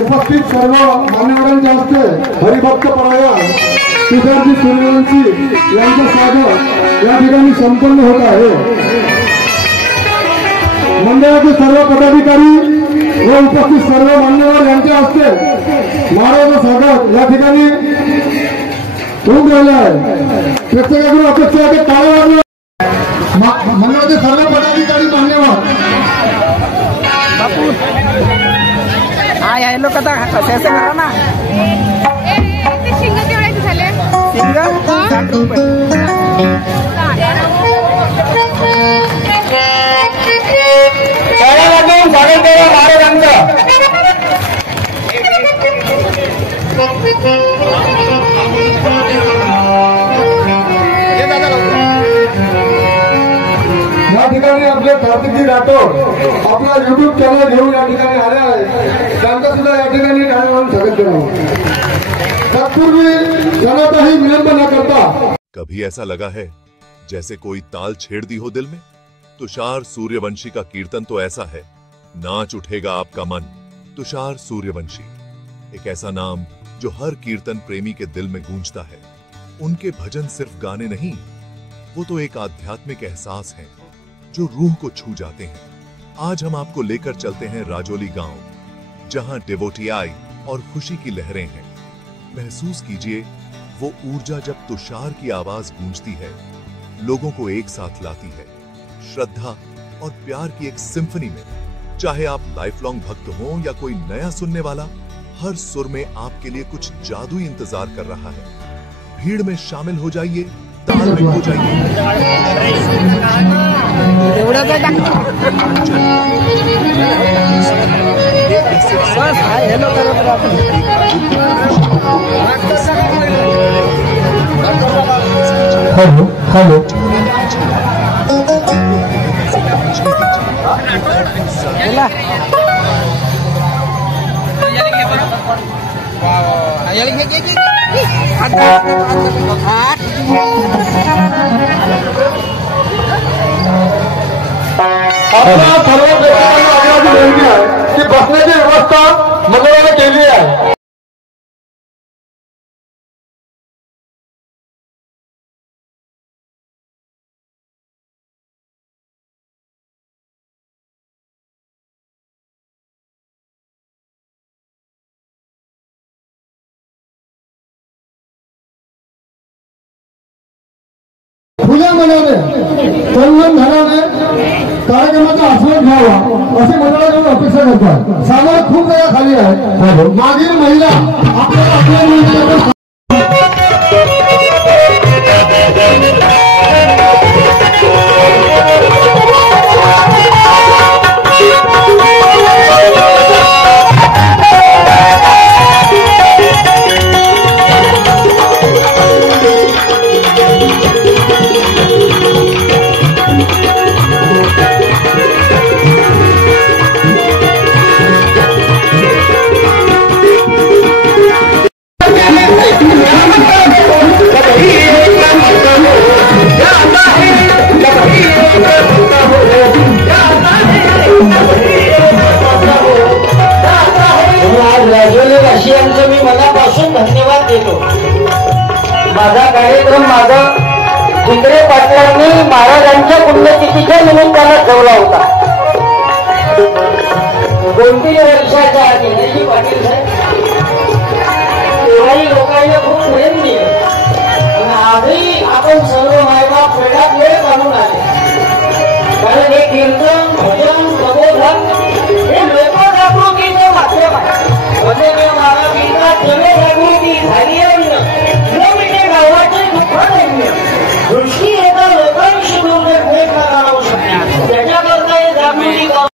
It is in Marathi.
उपस्थित सर्व मान्यवरांच्या हस्ते हरिभक्त परायण तुषारजी सूर्यवंशी यांचं स्वागत या ठिकाणी संपन्न होत आहे। मंडळाचे सर्व पदाधिकारी व उपस्थित सर्व मान्यवर यांच्या हस्ते महाराजांचं स्वागत या ठिकाणी होऊन राहिलं आहे। प्रेक्षकांकडून अपेक्षा आहे टाळ्या वाजवा। मंडळाचे सर्व पदाधिकारी मान्यवर हा या लोक आता कसं करा ना शिंग केवढ्याचे झाले शिंग 60 रुपये या ठिकाणी आपले कार्तिकजी राठोड आपला YouTube चॅनल घेऊन या ठिकाणी आले आहे। त्यांचा सुद्धा या ठिकाणी कार्यक्रम स्वागत करावं। तत्पूर्वी जनताही विलंब न करता कभी ऐसा लगा है जैसे कोई ताल छेड़ दी हो दिल में? तुषार सूर्यवंशी का कीर्तन तो ऐसा है, नाच उठेगा आपका मन। तुषार सूर्यवंशी एक ऐसा नाम जो हर कीर्तन प्रेमी के दिल में गूंजता है। उनके भजन सिर्फ गाने नहीं, वो तो एक आध्यात्मिक एहसास है जो रूह को छू जाते हैं। आज हम आपको लेकर चलते हैं राजौली गांव, जहां डिवोटी आई और खुशी की लहरें हैं। महसूस कीजिए वो ऊर्जा जब तुषार की आवाज गूंजती है, लोगों को एक साथ लाती है, श्रद्धा और प्यार की एक सिम्फनी में। चाहे आप लाइफ लॉन्ग भक्त हो या कोई नया सुनने वाला, हर सुर में आपके लिए कुछ जादू इंतजार कर रहा है। भीड़ में शामिल हो जाइए, ताल में हो जाइए। हेलो हेलो आपल्या सर्व प्रेक्षकांना विनंती आहे की बसण्याची व्यवस्था मंडळाने केली आहे। खुल्या मनाने संयम धराने कार्यक्रमाचा आस्वाद घ्यावा अशी मंडळाकडून अपेक्षा करतात। सामोर खूप वेळा खाली आहे। मागील महिला आपल्या राजौलीवासियांचं मी मनापासून धन्यवाद देतो। माझा कार्यक्रम माझा जिंकरे पाटलांनी महाराजांच्या पुण्यतिथीच्या निमित्तानं ठेवला होता। 2-3 वर्षाच्या आधी